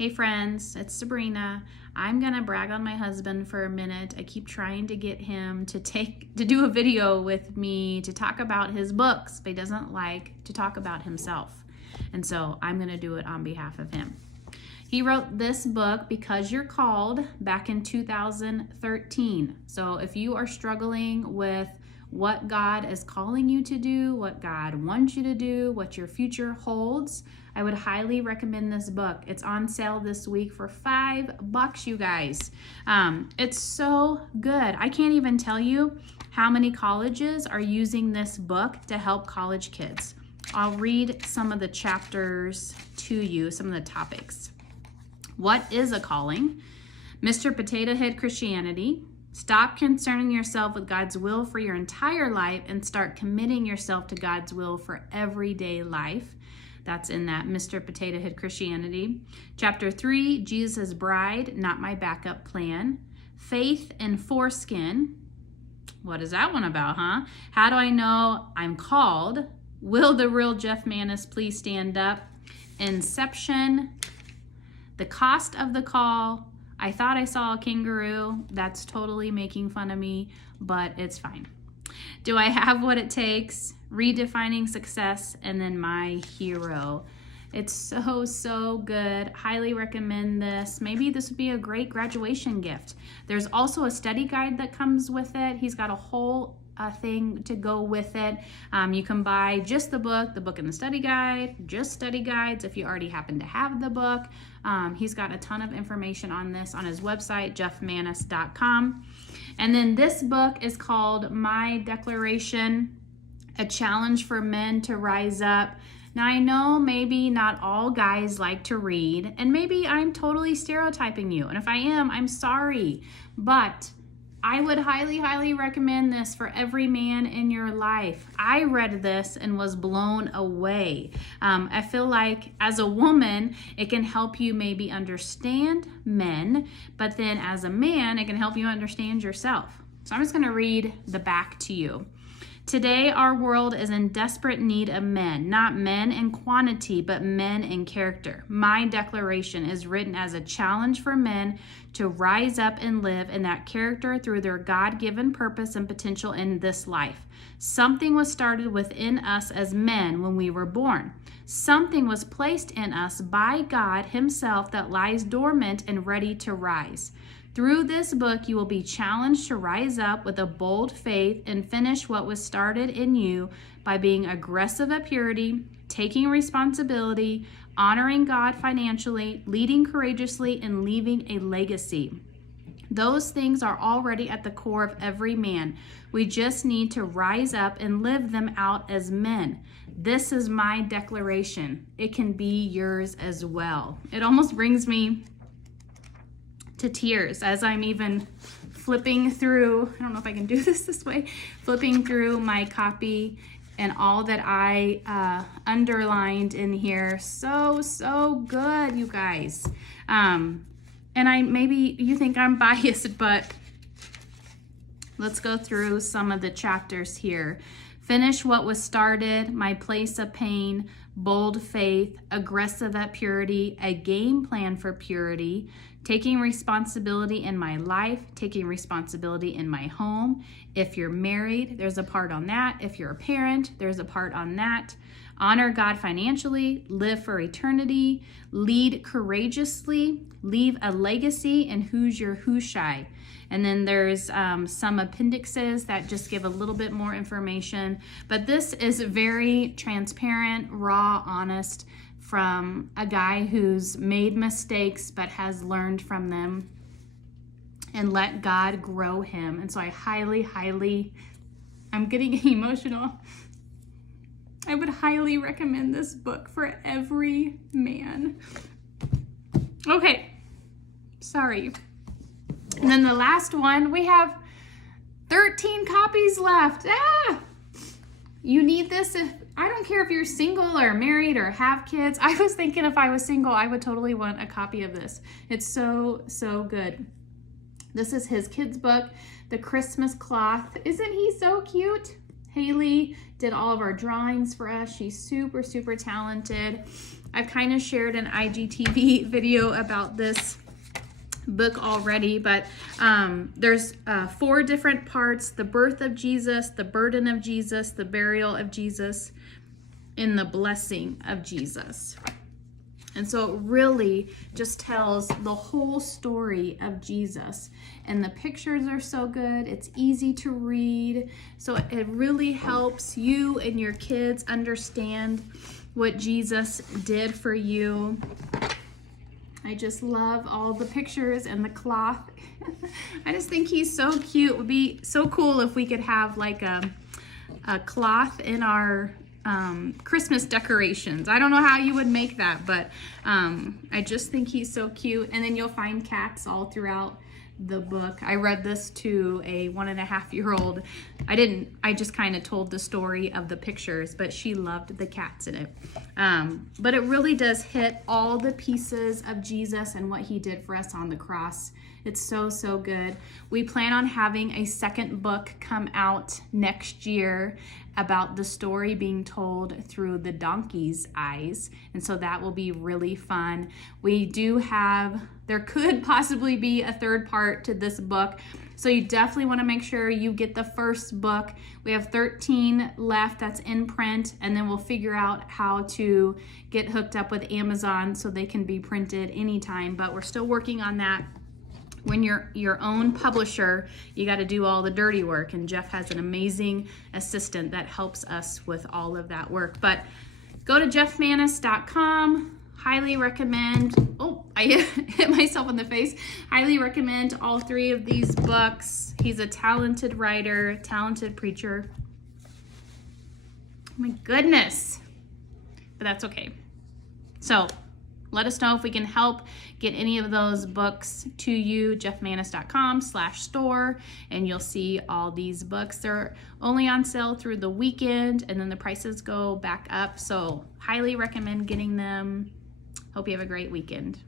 Hey friends, it's Sabrina. I'm gonna brag on my husband for a minute. I keep trying to get him to do a video with me to talk about his books, but he doesn't like to talk about himself. And so I'm gonna do it on behalf of him. He wrote this book, Because You're Called, back in 2013. So if you are struggling with what God is calling you to do, what God wants you to do, what your future holds, I would highly recommend this book. It's on sale this week for $5, you guys. It's so good. I can't even tell you how many colleges are using this book to help college kids. I'll read some of the chapters to you, some of the topics. What is a calling? Mr. Potato Head Christianity. Stop concerning yourself with God's will for your entire life and start committing yourself to God's will for everyday life. That's in that Mr. Potato Head Christianity. Chapter 3, Jesus' Bride, Not My Backup Plan. Faith and Foreskin. What is that one about, huh? How do I know I'm called? Will the real Jeff Manis please stand up? Inception. The Cost of the Call. I thought I saw a kangaroo. That's totally making fun of me, but it's fine. Do I have what it takes? Redefining Success, and then My Hero. It's so good. Highly recommend this. Maybe this would be a great graduation gift. There's also a study guide that comes with it. He's got a whole thing to go with it. You can buy just the book and the study guide, just study guides if you already happen to have the book. He's got a ton of information on this on his website, jeffmanis.com. And then this book is called My Declaration, A Challenge for Men to Rise Up. Now, I know maybe not all guys like to read, and maybe I'm totally stereotyping you. And if I am, I'm sorry. But I would highly recommend this for every man in your life. I read this and was blown away. I feel like as a woman, it can help you maybe understand men, but then as a man, it can help you understand yourself. So I'm just going to read the back to you. Today, our world is in desperate need of men, not men in quantity, but men in character. My declaration is written as a challenge for men to rise up and live in that character through their God-given purpose and potential in this life. Something was started within us as men when we were born. Something was placed in us by God Himself that lies dormant and ready to rise. Through this book, you will be challenged to rise up with a bold faith and finish what was started in you by being aggressive at purity, taking responsibility, honoring God financially, leading courageously, and leaving a legacy. Those things are already at the core of every man. We just need to rise up and live them out as men. This is my declaration. It can be yours as well. It almost brings me to tears as I'm even flipping through, I don't know if I can do this way, flipping through my copy and all that I underlined in here. So good, you guys. And maybe you think I'm biased, but let's go through some of the chapters here. Finish what was started, my place of pain, bold faith, aggressive at purity, a game plan for purity, taking responsibility in my life, taking responsibility in my home. If you're married, there's a part on that. If you're a parent, there's a part on that. Honor God financially, live for eternity, lead courageously, leave a legacy, and who's your Hushai. And then there's some appendixes that just give a little bit more information. But this is very transparent, raw, honest, from a guy who's made mistakes but has learned from them and let God grow him. And so I highly, I'm getting emotional. I would highly recommend this book for every man. Okay, sorry. And then the last one, we have 13 copies left. You need this I don't care if you're single or married or have kids. I was thinking if I was single, I would totally want a copy of this. It's so good. This is his kids' book, The Christmas Cloth. Isn't he so cute? Haley did all of our drawings for us. She's super talented. I've kind of shared an IGTV video about this book already, but there's 4 different parts: the birth of Jesus, the burden of Jesus, the burial of Jesus, and the blessing of Jesus. And so it really just tells the whole story of Jesus. And the pictures are so good. It's easy to read. So it really helps you and your kids understand what Jesus did for you. I just love all the pictures and the cloth. I just think he's so cute. It would be so cool if we could have like a cloth in our Christmas decorations. I don't know how you would make that, but I just think he's so cute. And then you'll find cats all throughout the book. I read this to a 1.5-year-old. I just kind of told the story of the pictures, but she loved the cats in it. But it really does hit all the pieces of Jesus and what he did for us on the cross. It's so, so good. We plan on having a second book come out next year about the story being told through the donkey's eyes. And so that will be really fun. There could possibly be a third part to this book. So you definitely want to make sure you get the first book. We have 13 left that's in print, and then we'll figure out how to get hooked up with Amazon so they can be printed anytime. But we're still working on that. When you're your own publisher, you got to do all the dirty work, and Jeff has an amazing assistant that helps us with all of that work. But go to jeffmanis.com. Highly recommend. Oh, I hit myself in the face. Highly recommend all 3 of these books. He's a talented writer, talented preacher. Oh my goodness. But that's okay. So let us know if we can help get any of those books to you. jeffmanis.com/store, and you'll see all these books. They're only on sale through the weekend, and then the prices go back up. So highly recommend getting them. Hope you have a great weekend.